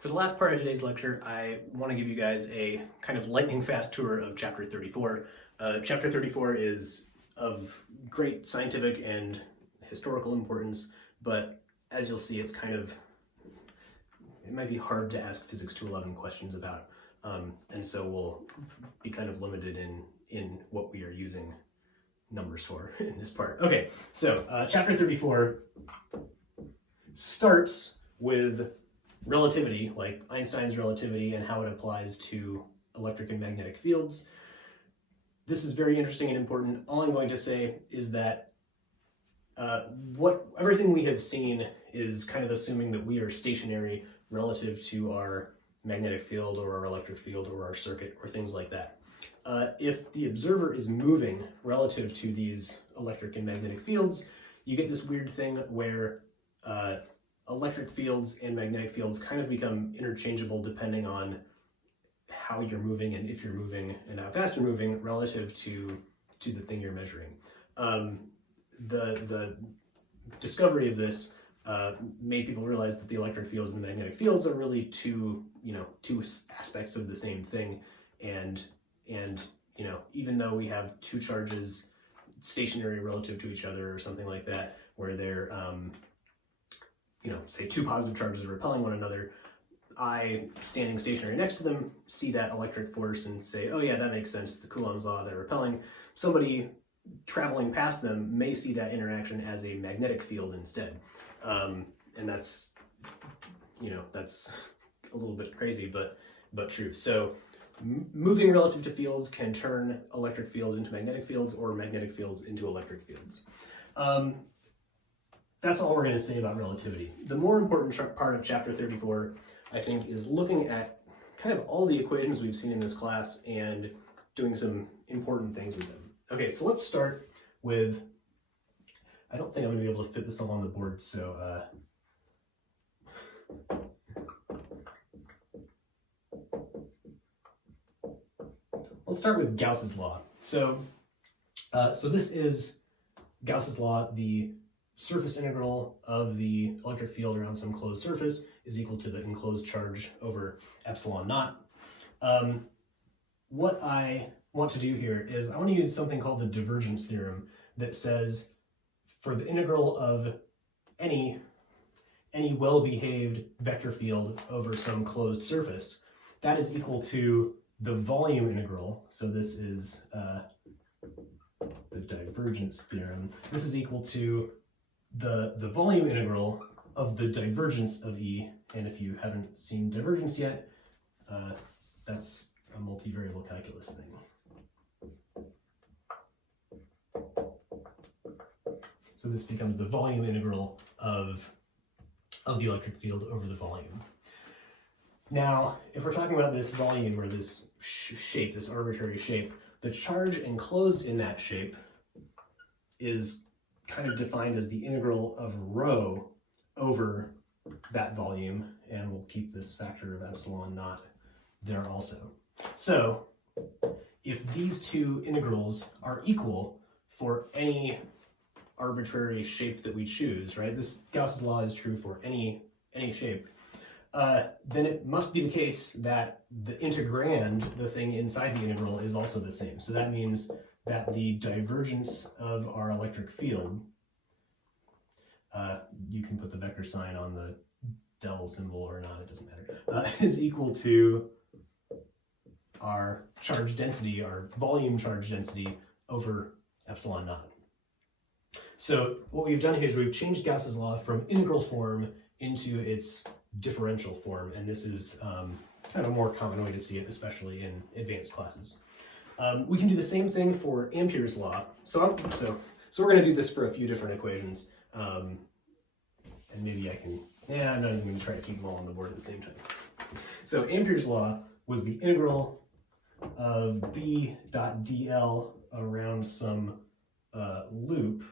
For the last part of today's lecture, I want to give you guys a kind of lightning fast tour of Chapter 34. Chapter 34 is of great scientific and historical importance, but as you'll see, it might be hard to ask Physics 211 questions about, and so we'll be kind of limited in what we are using numbers for in this part. Okay, so Chapter 34 starts with relativity, like Einstein's relativity and how it applies to electric and magnetic fields. This is very interesting and important. All I'm going to say is that everything we have seen is kind of assuming that we are stationary relative to our magnetic field or our electric field or our circuit or things like that. If the observer is moving relative to these electric and magnetic fields, you get this weird thing where electric fields and magnetic fields kind of become interchangeable depending on how you're moving and if you're moving and how fast you're moving relative to the thing you're measuring. The discovery of this made people realize that the electric fields and the magnetic fields are really two aspects of the same thing, and even though we have two charges stationary relative to each other or something like that, where they're say two positive charges are repelling one another, I, standing stationary next to them, see that electric force and say, oh yeah, that makes sense, the Coulomb's law, they're repelling. Somebody traveling past them may see that interaction as a magnetic field instead. And that's a little bit crazy, but true. So moving relative to fields can turn electric fields into magnetic fields or magnetic fields into electric fields. That's all we're going to say about relativity. The more important part of Chapter 34, I think, is looking at kind of all the equations we've seen in this class and doing some important things with them. Okay, so let's start with, I don't think I'm going to be able to fit this all on the board, so let's start with Gauss's law. So this is Gauss's law. The surface integral of the electric field around some closed surface is equal to the enclosed charge over epsilon naught. What I want to do here is I want to use something called the divergence theorem that says for the integral of any well-behaved vector field over some closed surface, that is equal to the volume integral. So this is the divergence theorem. This is equal to the volume integral of the divergence of E, and if you haven't seen divergence yet, that's a multivariable calculus thing. So this becomes the volume integral of the electric field over the volume. Now, if we're talking about this volume or this shape, this arbitrary shape, the charge enclosed in that shape is kind of defined as the integral of rho over that volume, and we'll keep this factor of epsilon naught there also. So if these two integrals are equal for any arbitrary shape that we choose, right? This Gauss's law is true for any shape. Then it must be the case that the integrand, the thing inside the integral, is also the same. So that means that the divergence of our electric field, you can put the vector sign on the del symbol or not, it doesn't matter, is equal to our charge density, our volume charge density over epsilon naught. So what we've done here is we've changed Gauss's law from integral form into its differential form, and this is kind of a more common way to see it, especially in advanced classes. We can do the same thing for Ampere's law. So we're going to do this for a few different equations, and maybe I'm not even going to try to keep them all on the board at the same time. So Ampere's law was the integral of B dot dl around some loop,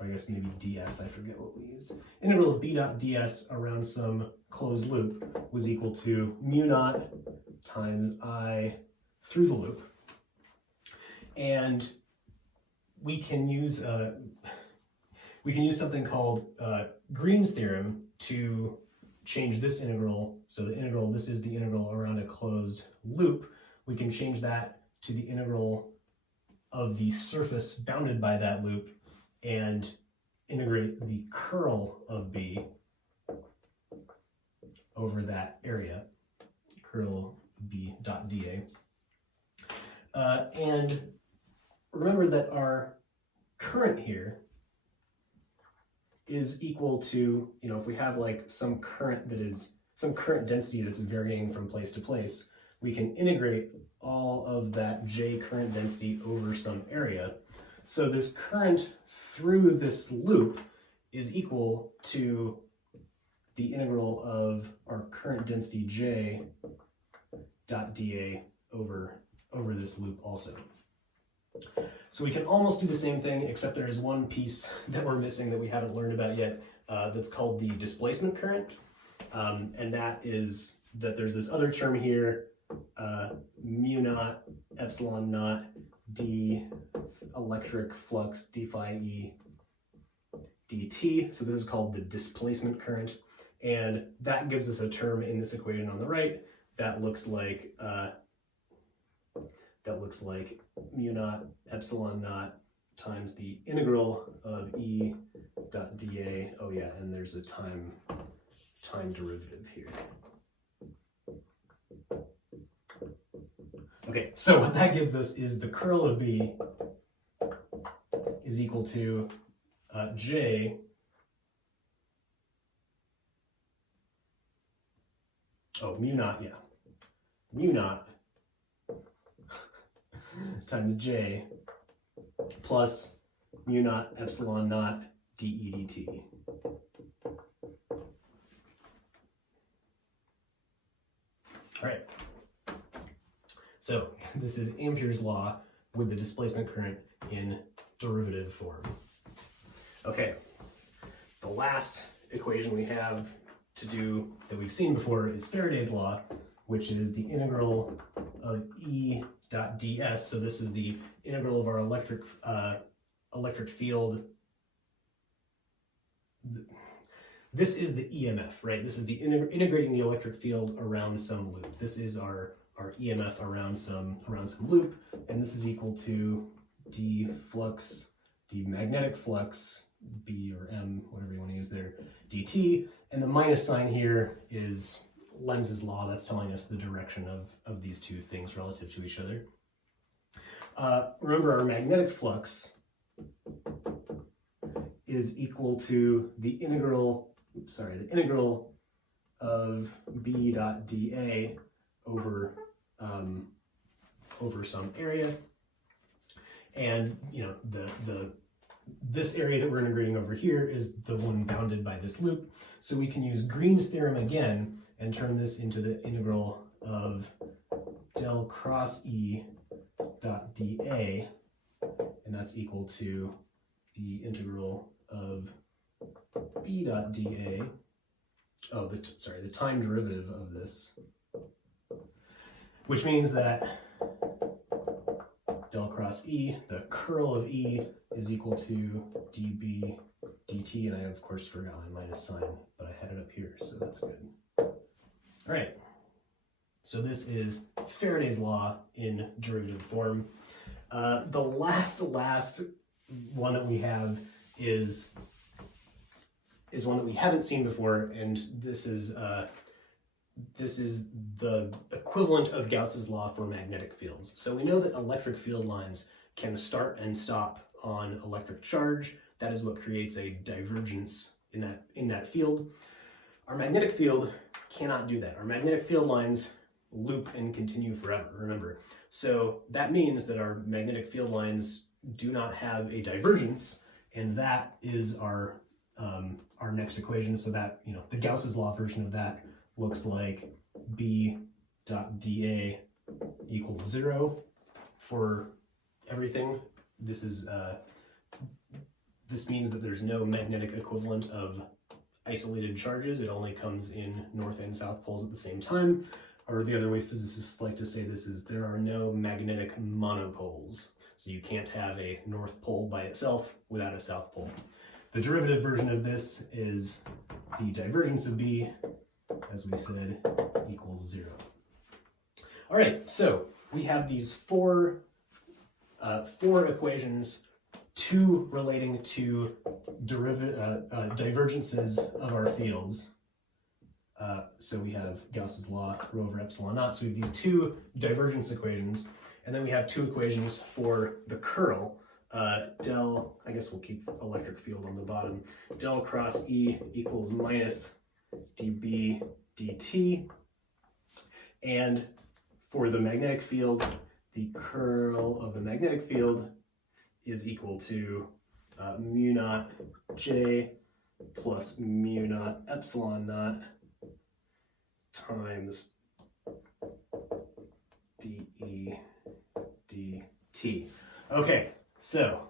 or I guess maybe ds, I forget what we used. Integral of B dot ds around some closed loop was equal to mu naught times I through the loop. And we can use something called Green's theorem to change this integral, so the integral, this is the integral around a closed loop, we can change that to the integral of the surface bounded by that loop and integrate the curl of B over that area, curl B dot dA. And remember that our current here is equal to, if we have like some current density that's varying from place to place, we can integrate all of that J current density over some area. So this current through this loop is equal to the integral of our current density J dot dA over this loop also. So we can almost do the same thing, except there is one piece that we're missing that we haven't learned about yet, that's called the displacement current. And that is that there's this other term here, mu naught epsilon naught d electric flux d phi e dt. So this is called the displacement current. And that gives us a term in this equation on the right that looks like mu naught epsilon naught times the integral of E dot dA. Oh yeah, and there's a time derivative here. Okay, so what that gives us is the curl of B is equal to J mu naught, yeah. Mu naught times J plus mu naught epsilon naught dE dt. All right. So this is Ampere's law with the displacement current in derivative form. Okay. The last equation we have to do that we've seen before is Faraday's law, which is the integral of E dot ds. So this is the integral of our electric field. This is the EMF, right? This is the integrating the electric field around some loop. This is our EMF around some loop, and this is equal to d magnetic flux, B or M, whatever you want to use there, dt, and the minus sign here is Lenz's law. That's telling us the direction of these two things relative to each other. Remember, our magnetic flux is equal to the integral of B dot dA over some area, and this area that we're integrating over here is the one bounded by this loop. So we can use Green's theorem again and turn this into the integral of del cross E dot dA, and that's equal to the integral of B dot dA. Oh, the time derivative of this, which means that del cross E, the curl of E, is equal to dB dt, and I of course forgot my minus sign, but I had it up here, so that's good. All right, so this is Faraday's law in derivative form. The last one that we have is one that we haven't seen before, and this is the equivalent of Gauss's law for magnetic fields. So we know that electric field lines can start and stop on electric charge. That is what creates a divergence in that field. Our magnetic field cannot do that. Our magnetic field lines loop and continue forever, remember. So that means that our magnetic field lines do not have a divergence, and that is our next equation. So that, the Gauss's law version of that looks like B dot dA equals 0 for everything. This means that there's no magnetic equivalent of isolated charges. It only comes in north and south poles at the same time. Or the other way physicists like to say this is there are no magnetic monopoles. So you can't have a north pole by itself without a south pole. The derivative version of this is the divergence of B as we said, equals 0. All right, so we have these four equations, 2 relating to divergences of our fields. So we have Gauss's law, rho over epsilon naught. So we have these 2 divergence equations, and then we have 2 equations for the curl. Del, I guess we'll keep electric field on the bottom. Del cross E equals minus dB dt. And for the magnetic field, the curl of the magnetic field is equal to mu naught J plus mu naught epsilon naught times dE dt. Okay, so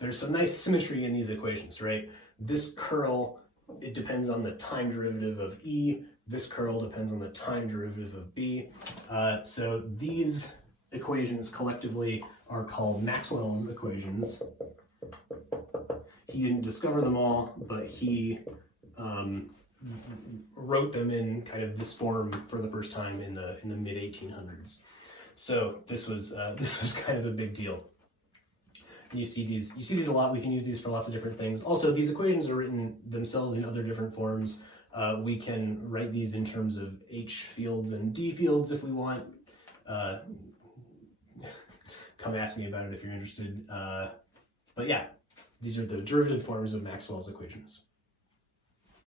there's some nice symmetry in these equations, right? This curl, it depends on the time derivative of E. This curl depends on the time derivative of B. So these equations collectively are called Maxwell's equations. He didn't discover them all, but he wrote them in kind of this form for the first time in the mid 1800s. So this was kind of a big deal. And you see these a lot. We can use these for lots of different things. Also, these equations are written themselves in other different forms. We can write these in terms of H fields and D fields if we want. Come ask me about it if you're interested. But yeah, these are the derivative forms of Maxwell's equations.